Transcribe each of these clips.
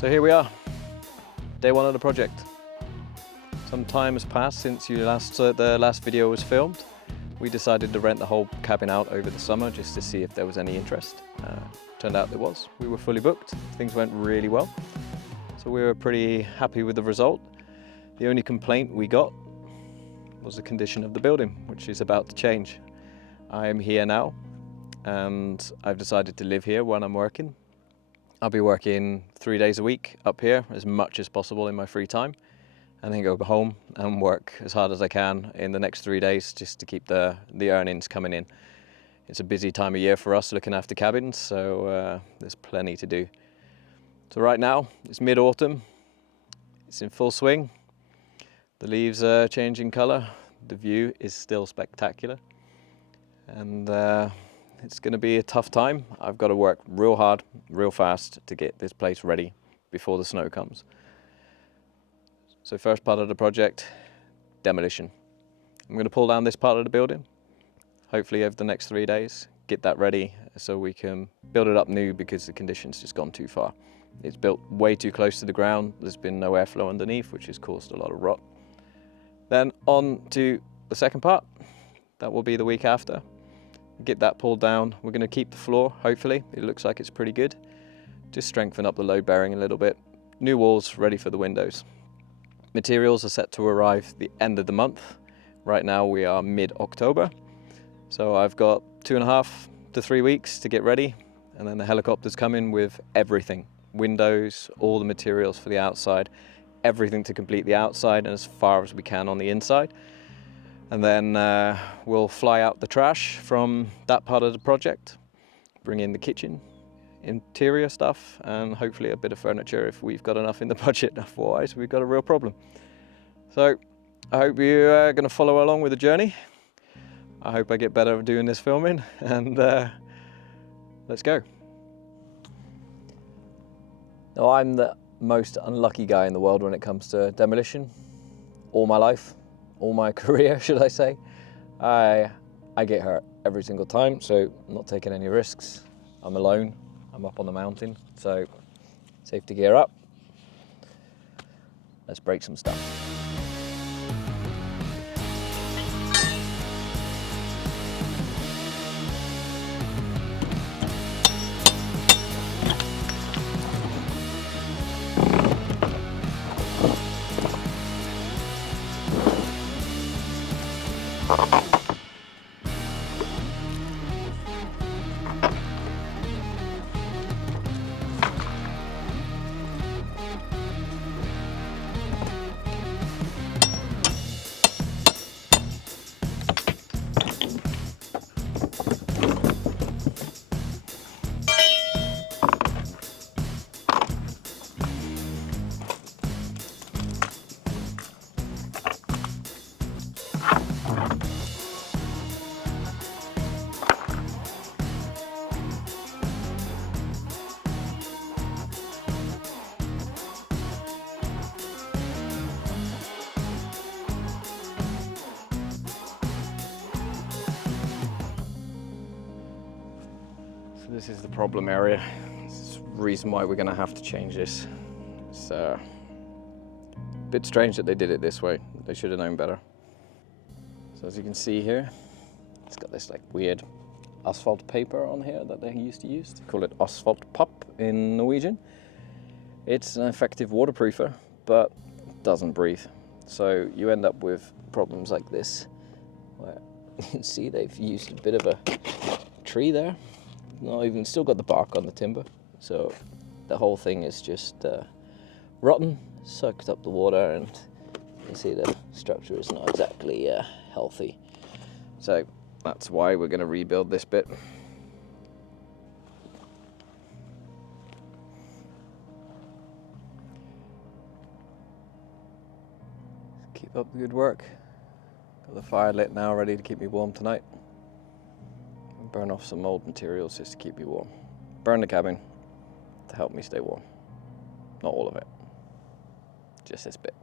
So here we are, day one of the project. Some time has passed since the last video was filmed. We decided to rent the whole cabin out over the summer just to see if there was any interest. Turned out there was. We were fully booked, things went really well. So we were pretty happy with the result. The only complaint we got was the condition of the building, which is about to change. I am here now and I've decided to live here when I'm working. I'll be working 3 days a week up here as much as possible in my free time, and then go home and work as hard as I can in the next 3 days just to keep the earnings coming in. It's a busy time of year for us looking after cabins, so there's plenty to do. So right now it's mid-autumn, it's in full swing. The leaves are changing colour, the view is still spectacular, and it's going to be a tough time. I've got to work real hard, real fast to get this place ready before the snow comes. So first part of the project, demolition. I'm going to pull down this part of the building, hopefully over the next 3 days, get that ready so we can build it up new because the condition's just gone too far. It's built way too close to the ground, there's been no airflow underneath, which has caused a lot of rot. Then on to the second part, that will be the week after. Get that pulled down. We're going to keep the floor, hopefully. It looks like it's pretty good. Just strengthen up the load bearing a little bit. New walls ready for the windows. Materials are set to arrive the end of the month. Right now we are mid-October. So I've got 2.5 to 3 weeks to get ready. And then the helicopter's coming with everything. Windows, all the materials for the outside, everything to complete the outside and as far as we can on the inside. And then we'll fly out the trash from that part of the project, bring in the kitchen, interior stuff, and hopefully a bit of furniture if we've got enough in the budget. Otherwise, we've got a real problem. So I hope you're going to follow along with the journey. I hope I get better at doing this filming, and let's go. Now, I'm the most unlucky guy in the world when it comes to demolition. All my life. All my career, should I say. I get hurt every single time, so I'm not taking any risks. I'm alone, I'm up on the mountain, so safety gear up. Let's break some stuff. This is the problem area. This is the reason why we're going to have to change this. It's a bit strange that they did it this way. They should have known better. So as you can see here, it's got this like weird asphalt paper on here that they used to use. They call it asphalt pop in Norwegian. It's an effective waterproofer, but it doesn't breathe. So you end up with problems like this, where you can see they've used a bit of a tree there. Not even, still got the bark on the timber, so the whole thing is just rotten, sucked up the water, and you see the structure is not exactly healthy. So that's why we're going to rebuild this bit. Keep up the good work. Got the fire lit now, ready to keep me warm tonight. Burn off some old materials just to keep me warm. Burn the cabin to help me stay warm. Not all of it, just this bit.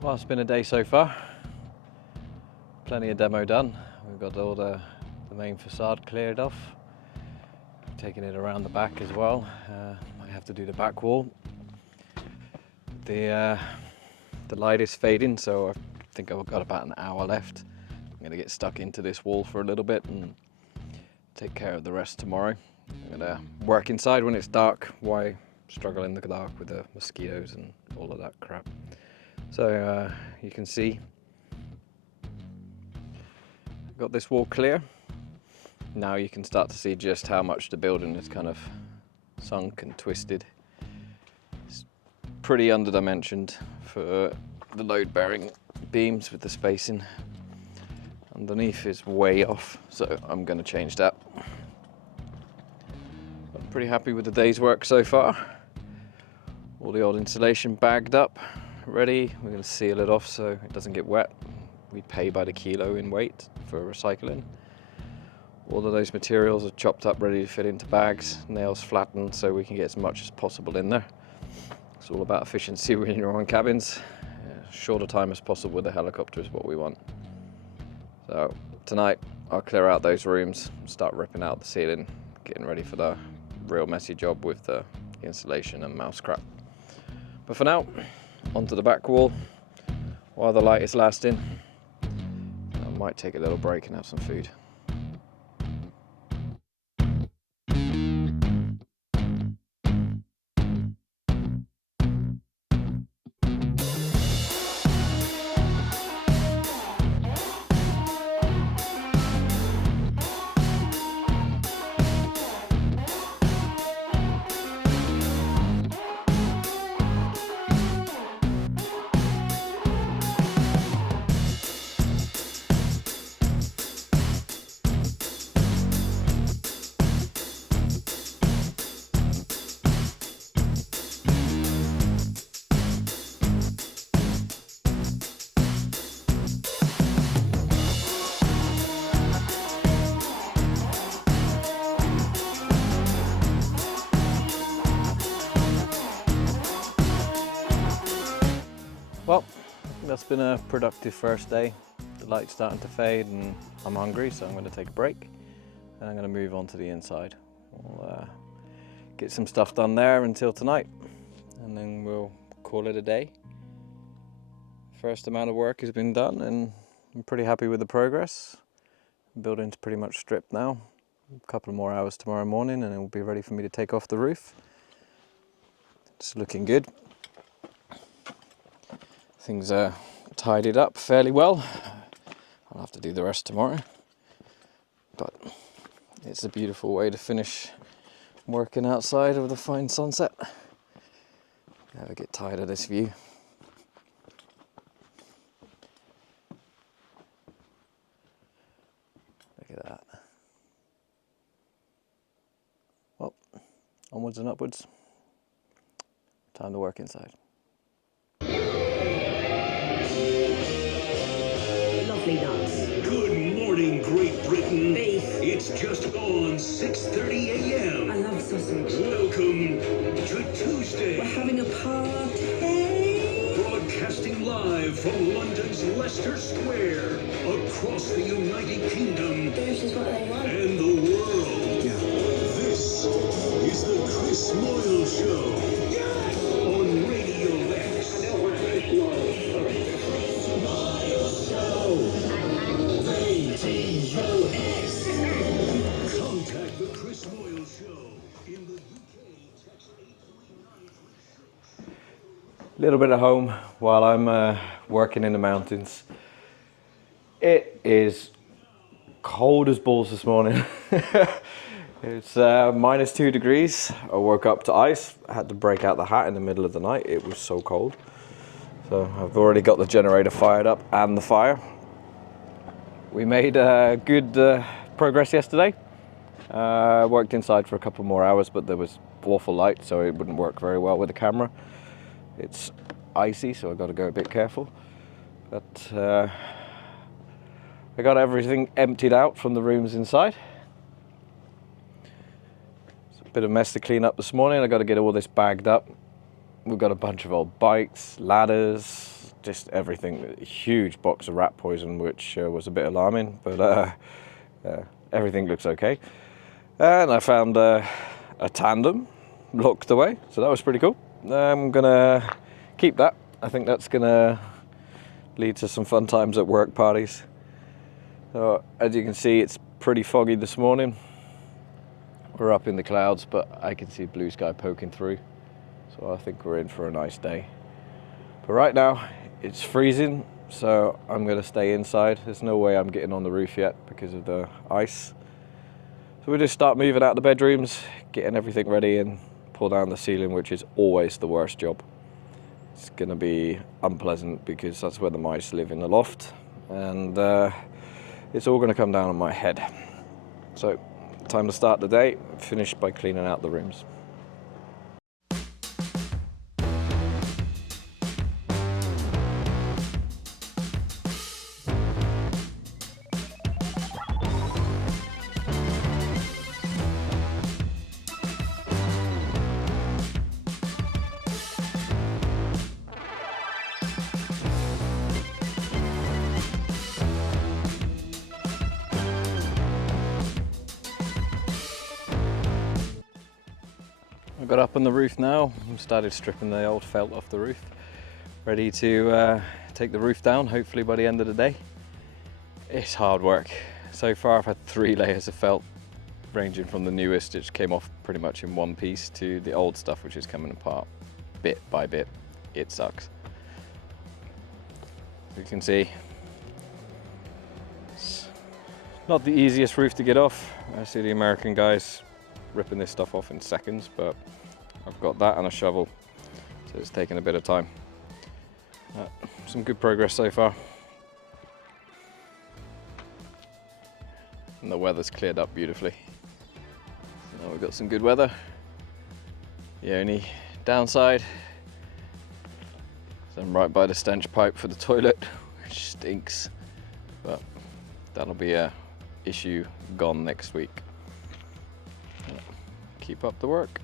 Well, it's been a day so far. Plenty of demo done. We've got all the main facade cleared off. Taking it around the back as well. I have to do the back wall. The light is fading, so I think I've got about an hour left. I'm gonna get stuck into this wall for a little bit and take care of the rest tomorrow. I'm gonna work inside when it's dark. Why struggle in the dark with the mosquitoes and all of that crap? So you can see I've got this wall clear. Now you can start to see just how much the building is kind of sunk and twisted. It's pretty underdimensioned for the load-bearing beams with the spacing. Underneath is way off, so I'm going to change that. I'm pretty happy with the day's work so far. All the old insulation bagged up, ready. We're going to seal it off so it doesn't get wet. We pay by the kilo in weight for recycling. All of those materials are chopped up, ready to fit into bags, nails flattened so we can get as much as possible in there. It's all about efficiency in your own cabins. Shorter time as possible with the helicopter is what we want. So tonight I'll clear out those rooms, start ripping out the ceiling, getting ready for the real messy job with the insulation and mouse crap. But for now, onto the back wall while the light is lasting. I might take a little break and have some food. Well, that's been a productive first day. The light's starting to fade and I'm hungry, so I'm going to take a break. And I'm going to move on to the inside. We'll get some stuff done there until tonight, and then we'll call it a day. First amount of work has been done and I'm pretty happy with the progress. The building's pretty much stripped now. A couple more hours tomorrow morning and it will be ready for me to take off the roof. It's looking good. Things are tidied up fairly well. I'll have to do the rest tomorrow. But it's a beautiful way to finish working outside with a fine sunset. Never get tired of this view. Look at that. Well, onwards and upwards. Time to work inside. Good morning, Great Britain. Beef. It's just on 6:30 a.m. I love sausage. Welcome to Tuesday. We're having a party. Broadcasting live from London's Leicester Square, across the United Kingdom This is what they want. and the world. This is the Chris Moyle Show. On Radio X. Contact the Chris Moyle Show in the UK. Text 838. A little bit at home while I'm working in the mountains. It is cold as balls this morning. It's -2 degrees. I woke up to ice. I had to break out the hat in the middle of the night. It was so cold. So I've already got the generator fired up and the fire. We made good progress yesterday. Worked inside for a couple more hours, but there was awful light, so it wouldn't work very well with the camera. It's icy, so I've got to go a bit careful. But I got everything emptied out from the rooms inside. It's a bit of a mess to clean up this morning. I got to get all this bagged up. We've got a bunch of old bikes, ladders, just everything. A huge box of rat poison, which was a bit alarming, but everything looks okay. And I found a tandem locked away, so that was pretty cool. I'm gonna keep that. I think that's gonna lead to some fun times at work parties. So as you can see, it's pretty foggy this morning. We're up in the clouds, but I can see blue sky poking through. So I think we're in for a nice day. But right now, it's freezing, so I'm gonna stay inside. There's no way I'm getting on the roof yet because of the ice. So we'll just start moving out the bedrooms, getting everything ready and pull down the ceiling, which is always the worst job. It's gonna be unpleasant because that's where the mice live, in the loft, and it's all gonna come down on my head. So, time to start the day, finish by cleaning out the rooms. I got up on the roof now and started stripping the old felt off the roof. Ready to take the roof down, hopefully by the end of the day. It's hard work. So far I've had 3 layers of felt, ranging from the newest, which came off pretty much in one piece, to the old stuff which is coming apart bit by bit. It sucks. As you can see, it's not the easiest roof to get off. I see the American guys ripping this stuff off in seconds, but I've got that and a shovel, so it's taken a bit of time. Some good progress so far. And the weather's cleared up beautifully. So now we've got some good weather. The only downside is I'm right by the stench pipe for the toilet, which stinks, but that'll be a issue gone next week. Keep up the work.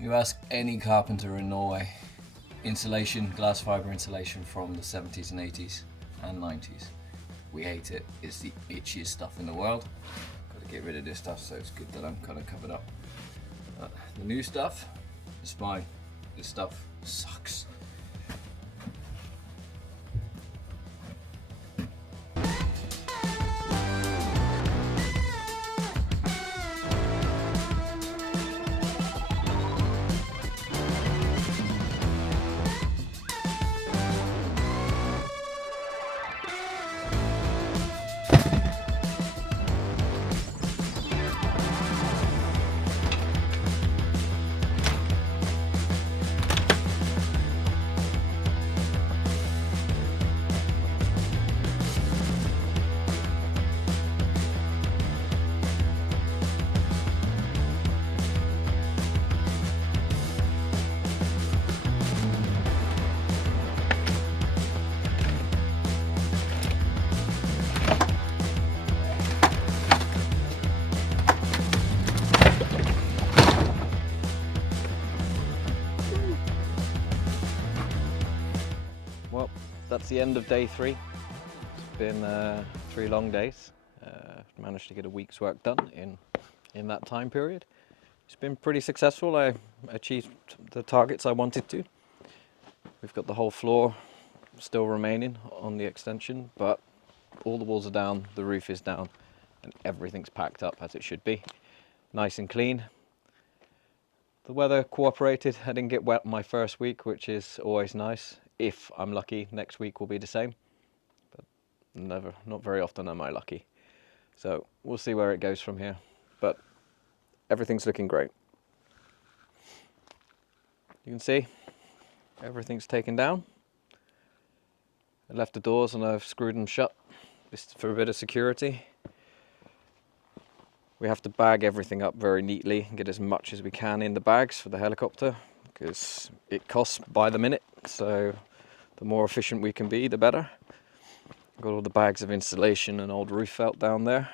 You ask any carpenter in Norway, insulation, glass fibre insulation from the 70s and 80s and 90s. We hate it. It's the itchiest stuff in the world. Got to get rid of this stuff, so it's good that I'm kind of covered up. The new stuff is fine. This stuff sucks. That's the end of day 3. It's been 3 long days. managed to get a week's work done in that time period. It's been pretty successful. I achieved the targets I wanted to. We've got the whole floor still remaining on the extension, but all the walls are down, the roof is down, and everything's packed up as it should be. Nice and clean. The weather cooperated. I didn't get wet my first week, which is always nice. If I'm lucky, next week will be the same. But not very often am I lucky. So we'll see where it goes from here. But everything's looking great. You can see everything's taken down. I left the doors and I've screwed them shut just for a bit of security. We have to bag everything up very neatly and get as much as we can in the bags for the helicopter because it costs by the minute, so the more efficient we can be, the better. Got all the bags of insulation and old roof felt down there.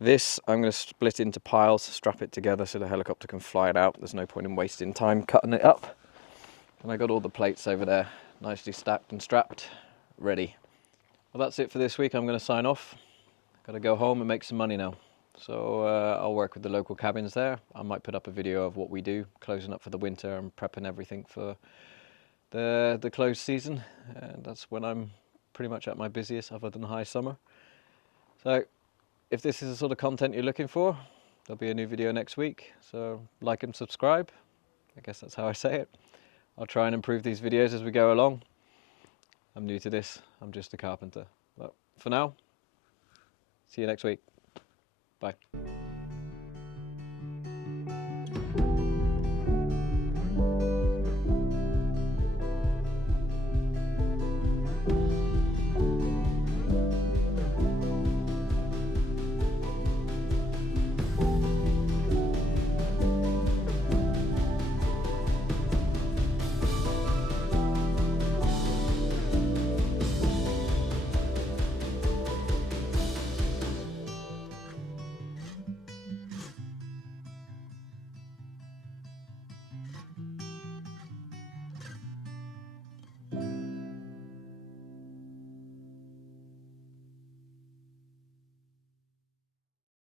This I'm going to split into piles, strap it together so the helicopter can fly it out. There's no point in wasting time cutting it up. And I got all the plates over there, nicely stacked and strapped, ready. Well, that's it for this week. I'm going to sign off. Got to go home and make some money now. So I'll work with the local cabins there. I might put up a video of what we do, closing up for the winter and prepping everything for the closed season. And that's when I'm pretty much at my busiest other than high summer. So if this is the sort of content you're looking for, there'll be a new video next week. So like and subscribe. I guess that's how I say it. I'll try and improve these videos as we go along. I'm new to this. I'm just a carpenter. But for now, see you next week. Bye.